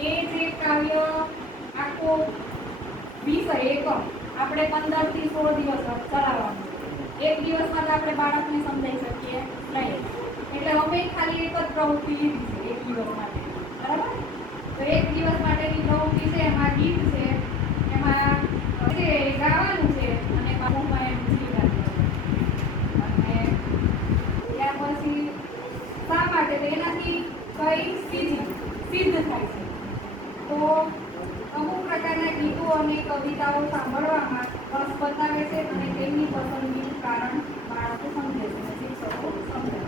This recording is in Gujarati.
એ જે કાવ્ય આખો વિષય એકમ આપણે 15 થી 16 દિવસ ચલાવવાનું છે। એક દિવસમાં તો આપણે બાળકને સમજાવી શકીએ નહીં, એટલે અમે ખાલી એક જ પ્રવૃત્તિ લીધી છે એક દિવસ માટે, બરાબર? તો એક દિવસ માટેની પ્રવૃત્તિ છે એમાં ગીત છે, એમાં છે ગાવાનું છે અને બાબુમાં એમ જીવવાનું છે। અને ત્યાર પછી શા માટે એનાથી કઈ સિદ્ધ થાય છે? તો અમુક પ્રકારના ગીતો અને કવિતાઓ સાંભળવામાં રસ બતાવે છે અને તેમની પસંદગીનું કારણ બાળકો સમજે છે, શિક્ષકો સમજે